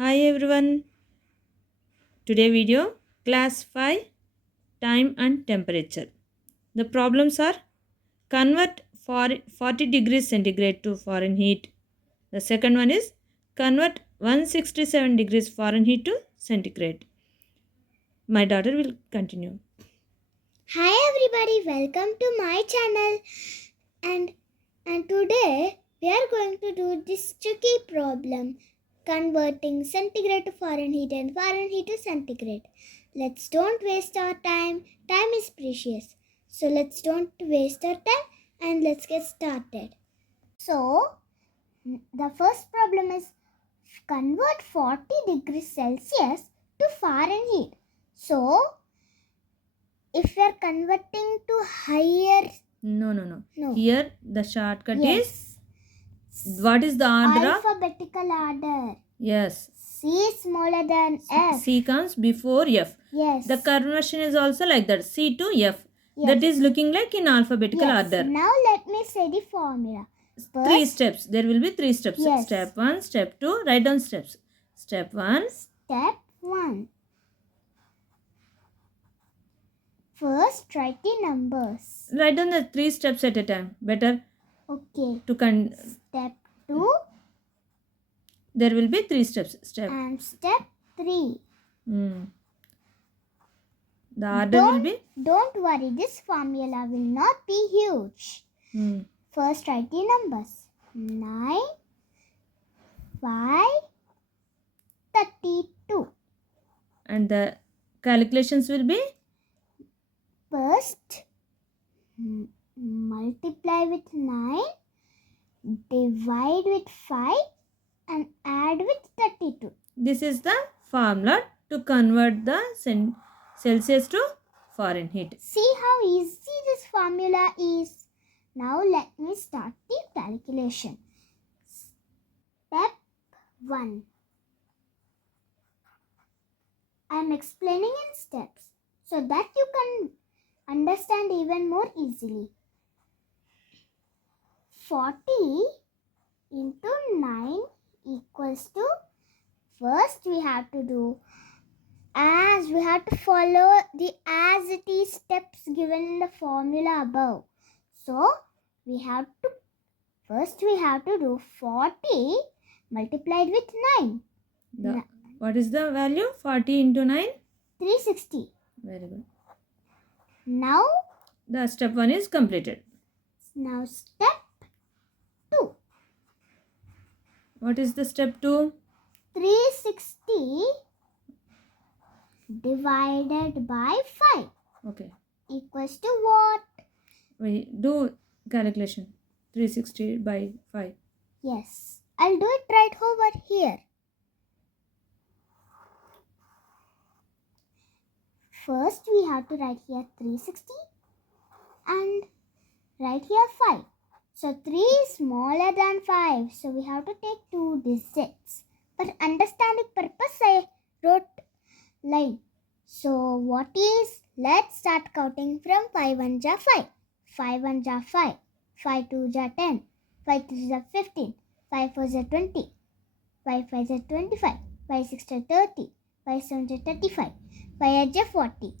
Hi everyone. Today video class 5 time and temperature. The problems are convert 40 degrees centigrade to Fahrenheit. The second one is convert 167 degrees Fahrenheit to centigrade. My daughter will continue. Hi everybody, welcome to my channel and today we are going to do this tricky problem converting centigrade to Fahrenheit and Fahrenheit to centigrade. Let's don't waste our time. Time is precious. So let's don't waste our time and let's get started. So the first problem is convert 40 degrees Celsius to Fahrenheit. So if we are converting to higher No. No. Here the shortcut Yes. is what is the order of? Alphabetical order. Yes. C is smaller than F. C comes before F. Yes. The conversion is also like that. C to F. Yes. That is looking like in alphabetical Yes. order. Now let me say the formula. Three steps. There will be 3 steps. Yes. Step 1, step 2. Write down steps. Step 1. Step 1. First, write the numbers. Write down the 3 steps at a time. Better Okay. to Step 2. There will be 3 steps. And step 3. The order will be. Don't worry, this formula will not be huge. First, write the numbers. 9, 5, 32. And the calculations will be. First, multiply with 9, divide with 5 and add with 32. This is the formula to convert the Celsius to Fahrenheit. See how easy this formula is. Now let me start the calculation. Step 1. I am explaining in steps so that you can understand even more easily. 40 into 9 equals to, first we have to do we have to follow the as it is steps given in the formula above. So we have to do 40 multiplied with 9. What is the value? 40 into 9? 360. Very good. Now the step 1 is completed. Now step 2. What is the step 2? 360 divided by 5. Okay. Equals to what? We do calculation. 360 by 5. Yes. I'll do it right over here. First we have to write here 360 and write here 5. So 3 is smaller than 5. So we have to take 2 digits. For understanding purpose I wrote line. So what is? Let's start counting from 5 1 ja 5. 5 1 ja 5. 5 2 ja 10. 5 3 ja 15. 5 4 ja 20. 5 5 ja 25. 5 6 ja 30. 5 7 ja 35. 5 8 ja 40.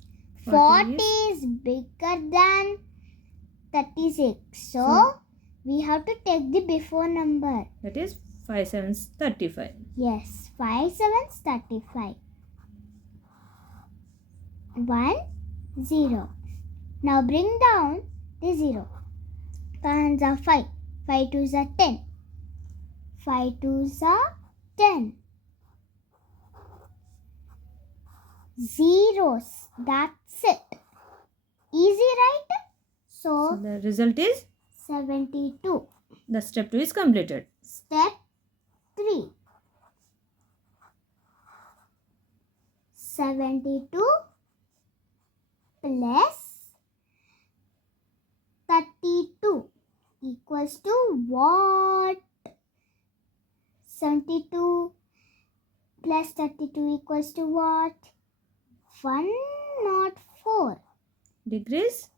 40 is bigger than 36. So we have to take the before number. That is 5 7s 35. Yes, 5 7s 35. 1 0. Now bring down the 0. 5 are 5. 5 2s are 10. 5 2s are 10. Zeros. That's it. Easy, right? So the result is 72. The step 2 is completed. Step 3. 72 plus 32 equals to what? 72 plus 32 equals to what? 104 degrees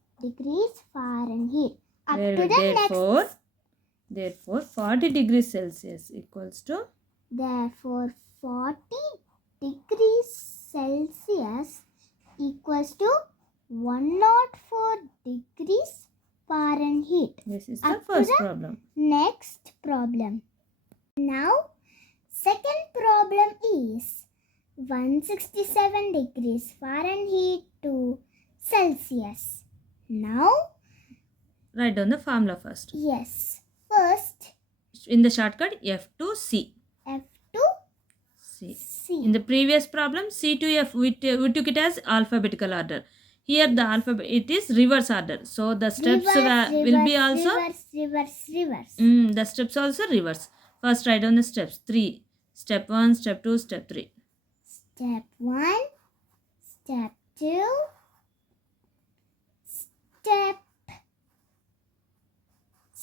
Fahrenheit. Up Very to good. the Therefore 40 degrees Celsius equals to Therefore 40 104 degrees Fahrenheit. This is Up the to first the problem. Next problem. Now, second problem is 167 degrees Fahrenheit to Celsius. Now, Write down the formula first. yes. First, In the shortcut, F to C. F to C. C. In the previous problem, C to F, we took it as alphabetical order. Here, the alphabet, it is reverse order. So, the steps will be also... Reverse. The steps also reverse. First, write down the steps. 3. Step 1, step 2, step 3. Step 1, step 2, step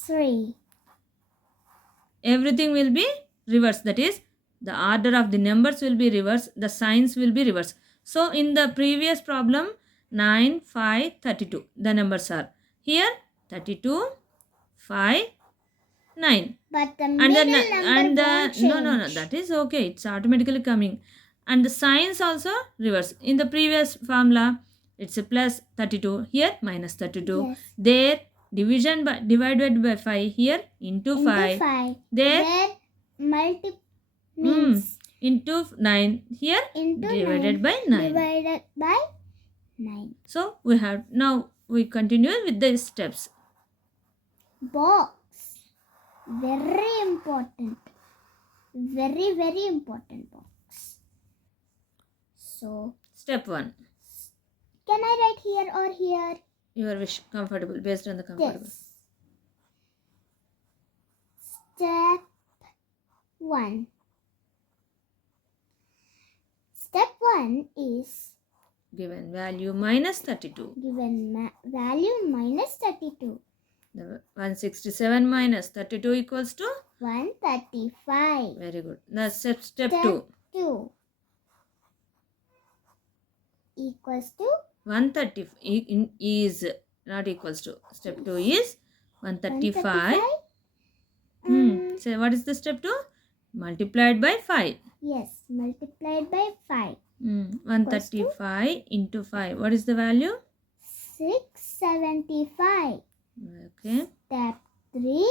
3. Everything will be reverse. That is, the order of the numbers will be reverse. The signs will be reverse. So, in the previous problem, 9, 5, 32. The numbers are here 32, 5, 9. But the And middle then number won't change. no, that is okay. It's automatically coming. And the signs also reverse. In the previous formula, it's a plus 32. Here, minus 32. Yes. There, divided by 5. Here, into 5. There, means into 9. Here, into divided by 9. Divided by 9. So, now we continue with the steps. Box. Very important. Very, very important box. So, Step 1. can I write here or here? Your wish, comfortable, based on the comfortable. Yes. Step 1. Step 1 is Given value minus 32. given value minus 32. The 167 minus 32 equals to? 135. Very good. Now step 2. 2 equals to 130 is not equals to. Step 2 is 135. So what is the step 2? Multiplied by 5. Yes, multiplied by 5. 135 into 5. What is the value? 675. Okay. Step 3.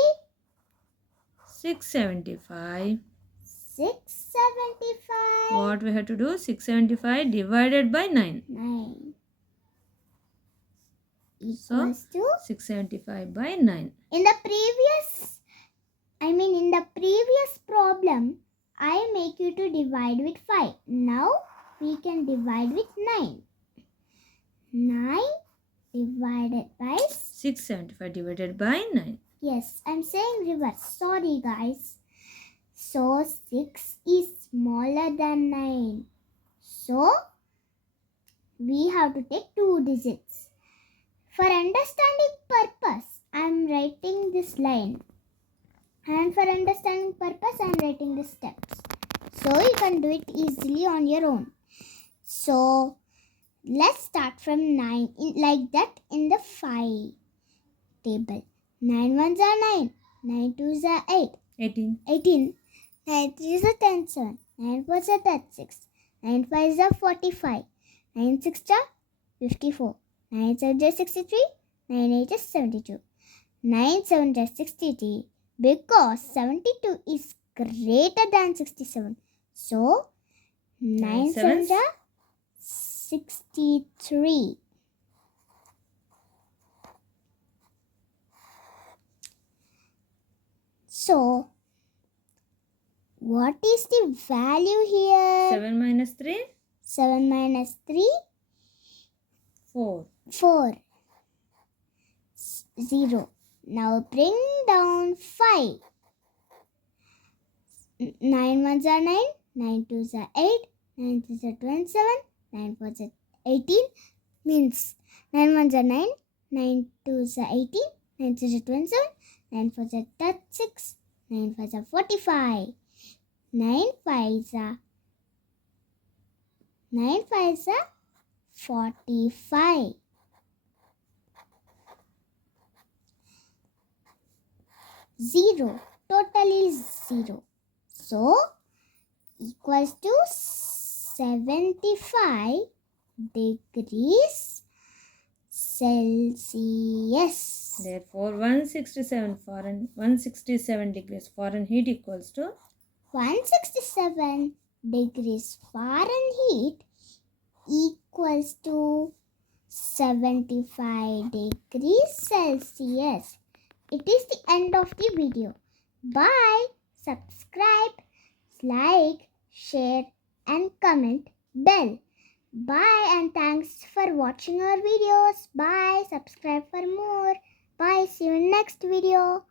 675. 675. What we have to do? 675 divided by 9. 9 So, equals to 675 by 9. in the previous problem, I make you to divide with 5. Now we can divide with 9. 9 divided by 675 divided by 9. Yes, I'm saying reverse. Sorry guys. So 6 is smaller than 9. So we have to take 2 digits. For understanding purpose, I'm writing this line. And for understanding purpose, I'm writing the steps. So you can do it easily on your own. So let's start from 9 like that in the 5 table. 9 ones are 9. 9 twos are 8. 18. 18. 9 threes are 10, 7. 9 fours are 36. 9 fives are 45. 9 sixes are 54. 9 sevens are 63. 9 eights are 72. 9 sevens are 63 because 72 is greater than 67. So 9 sevens are 63. So, what is the value here? 7 minus 3? 7 minus 3? 4. 4. 0. Now bring down 5. 9 ones are 9. 9 twos are 8. 9 threes are 27. 9 fours are 18. Means 9 ones are 9. 9 twos are 18. 9 threes are 27. 9 fours are 36. 9 fives are 45. 9 fives are 45. 0. Total is 0. So, equals to 75 degrees Celsius. Therefore, 167 degrees Fahrenheit equals to 167 degrees Fahrenheit equals to 75 degrees Celsius. It is the end of the video. Bye. Subscribe, like, share and comment bell. Bye and thanks for watching our videos. Bye. Subscribe for more. Bye. See you in next video.